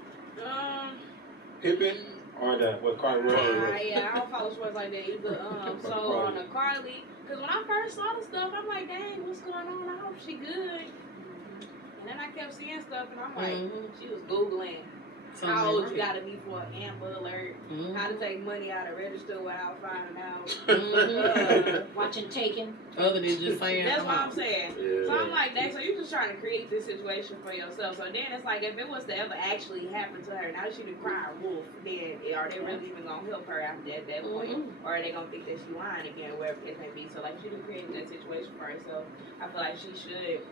Pippen or what Carly Russell? Yeah, I don't follow sports like that either. So on the Carly, because when I first saw the stuff, I'm like, dang, what's going on? I hope she good. And then I kept seeing stuff, and I'm like, she was Googling how old you gotta be for an Amber Alert, how to take money out of register without finding out. Watching Taken. Other than just saying, That's what I'm saying. Yeah. So I'm like, dang, so you're just trying to create this situation for yourself. So then it's like, if it was to ever actually happen to her, now that she been crying wolf, then are they really even gonna help her after that point? Or are they gonna think that she's lying again, wherever it may be? So like, she been creating that situation for herself. I feel like she should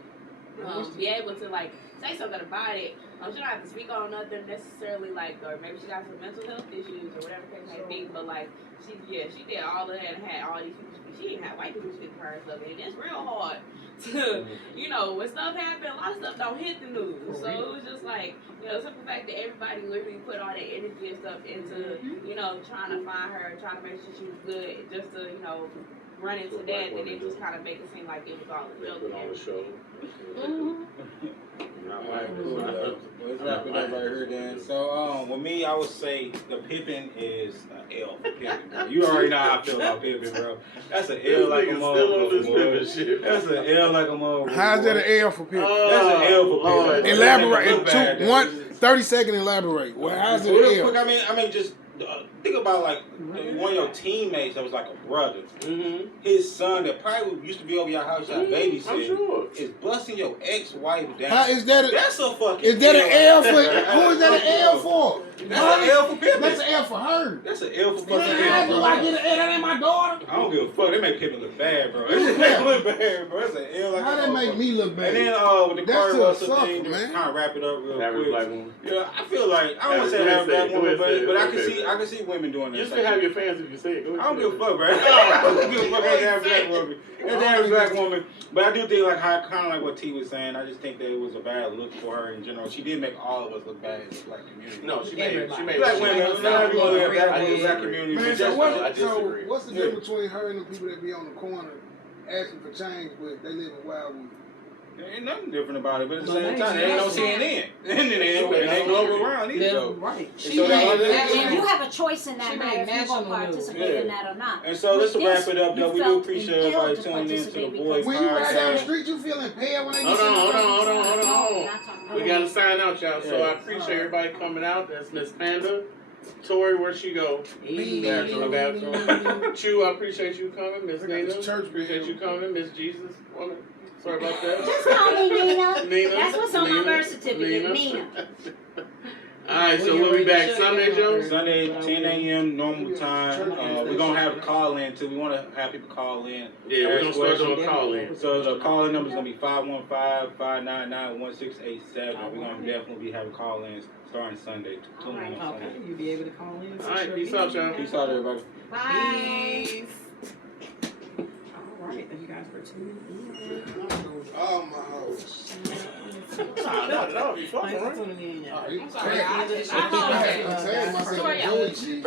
be able to like say something about it. She don't have to speak on nothing necessarily, like, or maybe she got some mental health issues or whatever case may be. But like, she did all of that and had all these people speak. She didn't have white people speak for her and stuff, and it's real hard to, when stuff happen, a lot of stuff don't hit the news. So it was just like, simple fact that everybody literally put all that energy and stuff into, trying to find her, trying to make sure she was good, just to, run into that, then it just kind of make it seem like it was all a joke. Put on the show. Let's wrap it up right here then. So, with me, I would say the Pippen is an L for Pippen, bro. You already know how I feel about Pippen, bro. That's an L like a motherfucker. That's an L like a motherfucker. How's that an L for Pippen? That's an L for Pippen. Elaborate. 30-second elaborate. Well, how's it Real an L? quick, I mean, just think about like one of your teammates that was like a brother. Mm-hmm. His son that probably used to be over your house, y'all babysitting, I'm sure. is busting your ex-wife down. How is that? That's a fucking. Is that an L for? Who is that an L for? That's an L for Pippen. That's an L for her. That's an L for fucking How Pippen. do I get an L? That ain't my daughter. I don't give a fuck. They make Pippen look bad, bro. They make look bad, bro. That's an L like How a that make motherfucker. me look bad? And then with the That's Corey a Russell sucker, thing, just man. kind of wrap it up real Average quick. black woman. Yeah, I feel like I don't want to say Go ahead, average black say it. woman, Go ahead, but I say it. can see women doing You this. still have your fans if you say it. Go ahead. I don't give a fuck, bro. I don't give a fuck as a black woman. As a black woman. But I do think like how kind of like what T was saying. I just think that it was a bad look for her in general. She did make all of us look bad as a black community. No, she made Black women, not everyone in the black community. Man, but so just- I disagree. what's the difference between her and the people that be on the corner asking for change, but they live in Wildwood? There ain't nothing different about it, but at the But same they time, there ain't no just- CNN. And then they ain't global around either, That's though. right. She so made that- national- And you have a choice in that She matter made if you're going to national participate news. in that or not. And so let's With wrap this, it up, you though. We do felt appreciate impelled everybody to tuning in to the participate Boys When you ride down the Podcast. street, you feel impaired when they Hold on. No, not talking We about gotta sign out, y'all. So Yeah. I appreciate everybody coming out. That's Miss Panda. Tori, where'd she go? Bathroom. Chew, I appreciate you coming. Miss I got Nina, this church appreciate you coming. Miss Jesus, woman. Sorry about that. Just call me Nina. Nina. That's what's on my birth certificate, Nina. Nina. All right, so we'll be back Sunday, Joe. Sunday, 10 a.m. normal time. We're going to have a call in, too. We want to have people call in. Yeah, we're gonna Ask start questions. doing a call in. So the call-in number is going to be 515-599-1687. We're going to definitely be having call-ins starting Sunday. Tune in on Okay, Sunday. you'll be able to call in. All right, peace out, y'all. Peace out, everybody. Bye. Peace. All right, thank you guys for tuning in. Oh, my house. No, you fucking Thanks right. for tuning in, y'all. You I'm sorry, I I had to had to say tell myself Sorry, good shit.